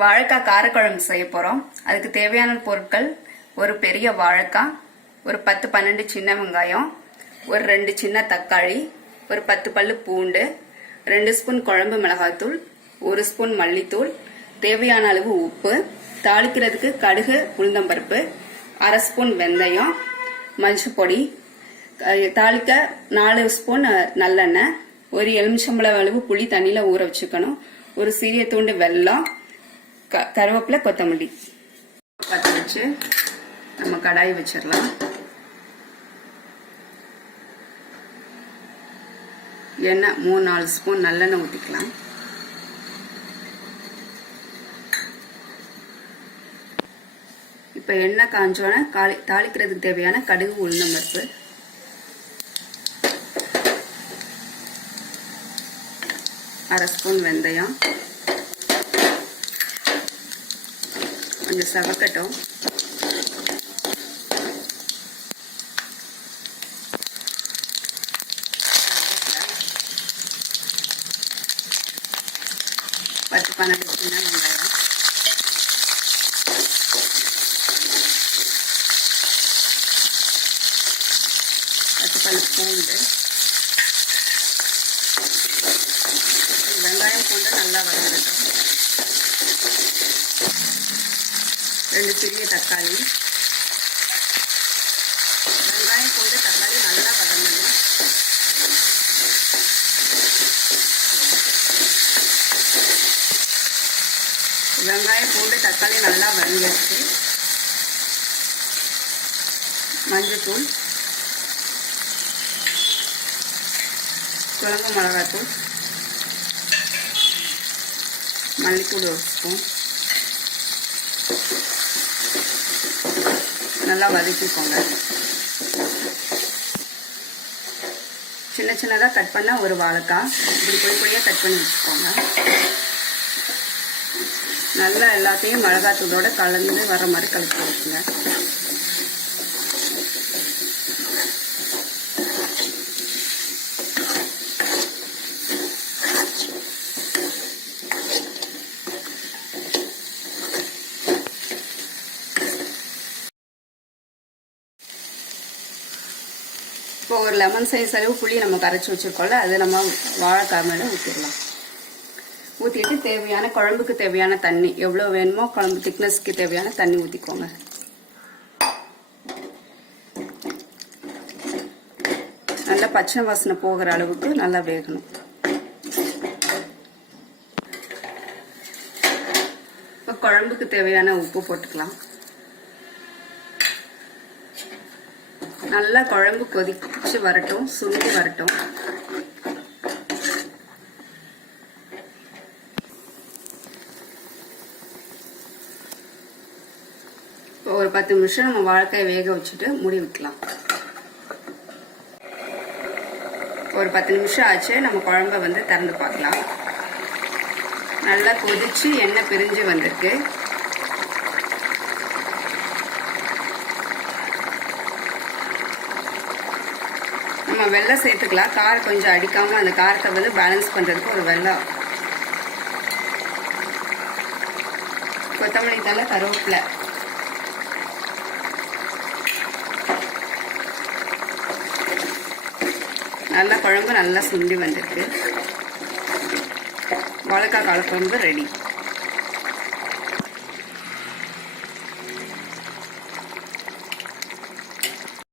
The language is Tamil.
வாழைக்காய் காரக்குழம்பு செய்ய போறோம். அதுக்கு தேவையான பொருட்கள்: ஒரு பெரிய வாழைக்காய், ஒரு 10-12 சின்ன வெங்காயம், ஒரு 2 சின்ன தக்காளி, ஒரு 10 பல்லு பூண்டு, 2 ஸ்பூன் குழம்பு மிளகாய்த்தூள், 1 ஸ்பூன் மல்லித்தூள், தேவையான அளவு உப்பு, தாளிக்கிறதுக்கு கடுகு உளுந்தம்பருப்பு, 1/2 ஸ்பூன் வெந்தயம், மஞ்சள் பொடி, தாளிக்க 4 ஸ்பூன் நல்லெண்ணெய், ஒரு எலுமிச்சம்பழம் அளவு புளி தண்ணியில ஊற வச்சுக்கணும், ஒரு சிறிய துண்டு வெல்லம், கருவேப்பிலை, கொத்தமல்லி. பற்ற வச்சு நம்ம கடாய் வச்சிடலாம். எண்ணெய் 3-4 ஸ்பூன் நல்லெண்ணெய் ஊற்றிக்கலாம். இப்போ எண்ணெய் காஞ்சோன்னா தாளிக்கிறதுக்கு தேவையான கடுகு உளுந்தம்பருப்பு, அரை ஸ்பூன் வெந்தயம், கொஞ்சம் சவக்கட்டும். பத்து 12 சின்ன வெங்காயம், பத்து பல்லு பூண்டு. வெங்காயம் பூண்டு நல்லா வதங்கட்டும். 2 சிறிய தக்காளி. வெங்காயம் பூண்டு தக்காளி நல்லா வதங்கணும். வெங்காயம் பூண்டு தக்காளி நல்லா வதங்கிடுச்சு. மஞ்சள்தூள், குழம்பு மிளகாய்த்தூள், மல்லித்தூள் 1 ஸ்பூன் நல்லா வதக்கிக்கோங்க. சின்ன சின்னதாக கட் பண்ண ஒரு வாழைக்காய் இப்படி பொடியாக கட் பண்ணி வச்சுக்கோங்க. நல்லா எல்லாத்தையும் மிளகாத்தூளோட கலந்து வர மாதிரி கலக்கி வச்சுங்க. இப்போ ஒரு லெமன் சைஸ் அளவு புளி நம்ம கரைச்சி வச்சிருக்கோம்ல, அது நம்ம வாழைக்காய் மேலே ஊற்றிடலாம். ஊற்றிட்டு தேவையான குழம்புக்கு தேவையான தண்ணி எவ்வளோ வேணுமோ குழம்பு திக்னஸ்க்கு தேவையான தண்ணி ஊற்றிக்கோங்க. நல்லா பச்சை வாசனை போகிற அளவுக்கு நல்லா வேகணும். இப்போ குழம்புக்கு தேவையான உப்பு போட்டுக்கலாம். நல்லா குழம்பு கொதிச்சு வரட்டும், சுண்டி வரட்டும். இப்போ ஒரு 10 நிமிஷம் நம்ம வாழைக்காய் வேக வச்சுட்டு மூடி வைக்கலாம். ஒரு 10 நிமிஷம் ஆச்சு. நம்ம குழம்ப திறந்து பார்க்கலாம். நல்லா கொதிச்சு எண்ணெய் பிரிஞ்சு வந்திருக்கு. நம்ம வெல்லம் சேர்த்துக்கலாம். காரம் கொஞ்சம் அடிக்காம அந்த காரத்தை பேலன்ஸ் பண்றதுக்கு ஒரு வெல்லம், கொத்தமல்லி தழை, கருவேப்பிலை. நல்லா குழம்பு நல்லா சுண்டி வந்திருக்கு. வாழைக்காய் காரக்குழம்பு ரெடி.